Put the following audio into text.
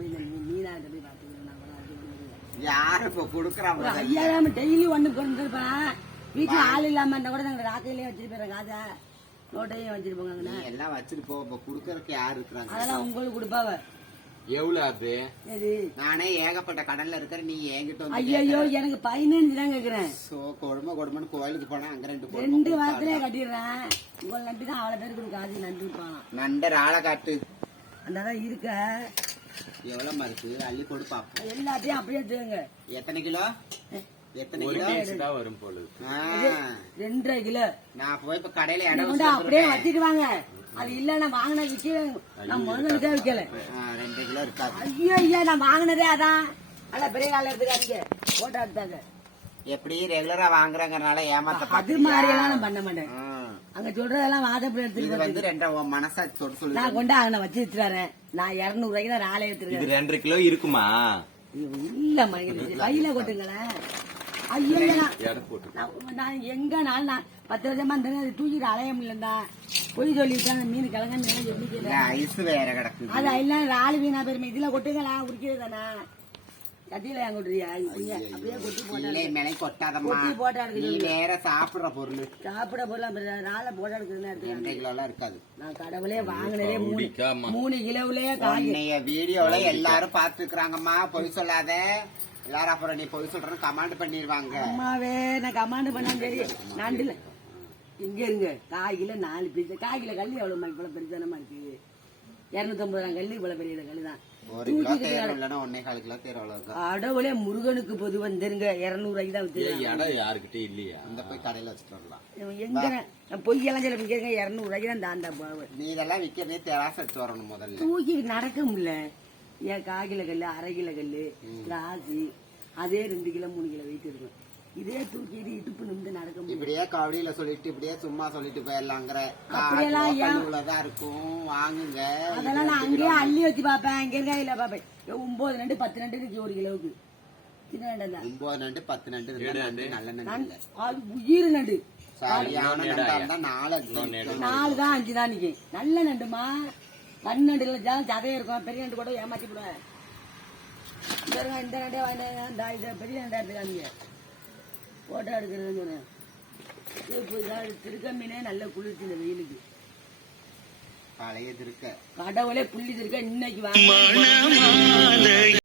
மீனாட்ட போய் பாத்துக்கிறேன். யாரு இப்ப குடுக்கறாங்க? 5000 டெய்லி ஒண்ணு கொண்டிருப்பேன். வீட்டுல ஆள் இல்லாம இருந்தா கூட நாங்க ராக்கையிலே வச்சிருப்பேன். காசா நோட்டையும் வச்சிருப்போங்க. எல்லாம் வச்சிட்டு போ. இப்ப குடுக்கறதுக்கு யாரு இருக்காங்க? அதெல்லாம் உங்களுக்கு கொடுப்பாவ. எவ்வளவு அது? நானே ஏகப்பட்ட கடல்ல இருக்கிற நீ என்கிட்ட ஐயோ எனக்கு 15 தான் கேக்குறேன். கொடுமைன்னு கோயிலுக்கு போனா அங்க 2 வாரத்திலே கட்டிடுறேன். உங்களை நம்பி தான் அவ்வளவு பேருக்கு காசு நன்றி போனான். நண்டர் ஆளை காட்டு. அந்ததான் இருக்க. எவ்வளவு இருக்கு அள்ளி போடு பாப்போம். எல்லாத்தையும் அப்படியே எடுத்துங்க. எத்தனை கிலோ? எத்தனை கிலோ தான் வரும் போல? 2.5 கிலோ. நான் போய் இப்ப கடையில இடம் அப்படியே வச்சிட்டு வாங்க. அது இல்ல நான் வாங்கின விக்கல. நான் முதல்ல விக்கல. 2 கிலோ இருக்காது. ஐயோ நான் வாங்கினதே அதான். அல்ல பெரிய கால எடுத்துக்காதீங்க. போட்டோ எடுத்தாங்க. எப்படி ரெகுலரா வாங்குறங்கறனால ஏமாத்த அது மாதிரி எல்லாம் நான் பண்ண மாட்டேன். அங்க சொல்றதெல்லாம் வாதப்படி எடுத்துட்டு வந்து 2 மனசாட்சி தொட்டு சொல்லு. நான் கொண்டு அங்க வச்சு வச்சுறேன். நான் 200 ரூபாய்க்கு தான் ராலை எடுத்துருக்கேன். இது 2 கிலோ இருக்குமா? இல்ல மகன் கையில கொட்டுங்களேன். ஐயோ நான் எங்கனாலும் நான் 10 வருஷமா இருந்தேன். தூக்கிட்டு அலைய முடியலண்டா. பொய் சொல்லிட்டு மீன் கிழங்கு ஐஸ் வேற கிடக்கு. அது எல்லாம் ராலு வீணா பெருமை. இதுல கொட்டுங்களா உரிக்கிறதானா? கட்டியில ஏன் கொட்டுறியா? அப்படியே கொட்டி போட்டா வேற சாப்பிடுற பொருள். சாப்பிட பொருள் ராலை போட்டா எடுக்குதுன்னு 2 கிலோ எல்லாம் இருக்காது. நான் கடவுளே வாங்கினதே 3 கிலோவிலேயே காய். வீடியோல எல்லாரும் பாத்துக்கிறாங்கம்மா. பொய் சொல்லாத. எல்லாரும் அப்புறம் நீ பொய் சொல்றேன்னு கமாண்ட் பண்ணிருவாங்க. அம்மாவே நான் கமாண்ட் பண்ணா சரி. நண்டுல இங்க இருங்க. காய்கில 4 பீஸ். காய்கில கல்லு எவ்வளவு இவ்வளவு பெருசானமா இருக்கு? 250 கல்லு இவ்வளவு பெரிய கல்லுதான். அடவுளே முருகனுக்கு பொது வந்துருங்க. 200 ரூபாய்க்கு தான் வச்சிருக்கேன். யாருக்கிட்டே இல்லையா? இந்த போய் கடையில வச்சுட்டு வரலாம். எங்க பொய்யெல்லாம் சில விற்கிறேங்க. 200 ரூபாய்க்கு தான் தாண்டா போவேன். நீ இதெல்லாம் விற்கிறதே தெராசு எடுத்து வரணும். முதல்ல தூக்கி நடக்க முடியல. ஏன் 1/4 கிலோ கல்லு 1/2 கிலோ கல்லு ராசி அதே 2 கிலோ 3 கிலோ வெயிட் இருக்கும். இதே தூக்கிட்டு இடுப்பு நிமிந்து நடக்க முடியும். இப்படியே கவடியில சொல்லிட்டு இப்படியே சும்மா சொல்லிட்டு போயிடலாங்கிற உள்ளதா இருக்கும். வாங்குங்க. அதெல்லாம் நான் அங்கேயே அள்ளி வச்சு பாப்பேன். இங்க இருக்காயில பாப்பேன். 9 நண்டு 10 நண்டு 1 கிலோவுக்கு. சின்ன நண்டு 9 நண்டு 10 நண்டு நல்ல நண்டு. அது உயிர் நண்டு. சரியான நண்டா இருந்தா 4 தான் 5 தான் நிக்கும். நல்ல நண்டுமா. கண்ணண்டுல சதையா இருக்கும். பெரிய நண்டு கூட ஏமாத்தி போடுவேன். இந்த நண்டே வாங்கிட்டு பெரிய நண்டா எடுத்துக்காதீங்க. போட்டோ எடுக்கிறதுன்னு சொன்னேன். திருக்க மீனே நல்ல குளிர்ச்சி இந்த வெயிலுக்கு. பழைய திருக்க கடவுளே புள்ளி திருக்க இன்னைக்கு வாங்க.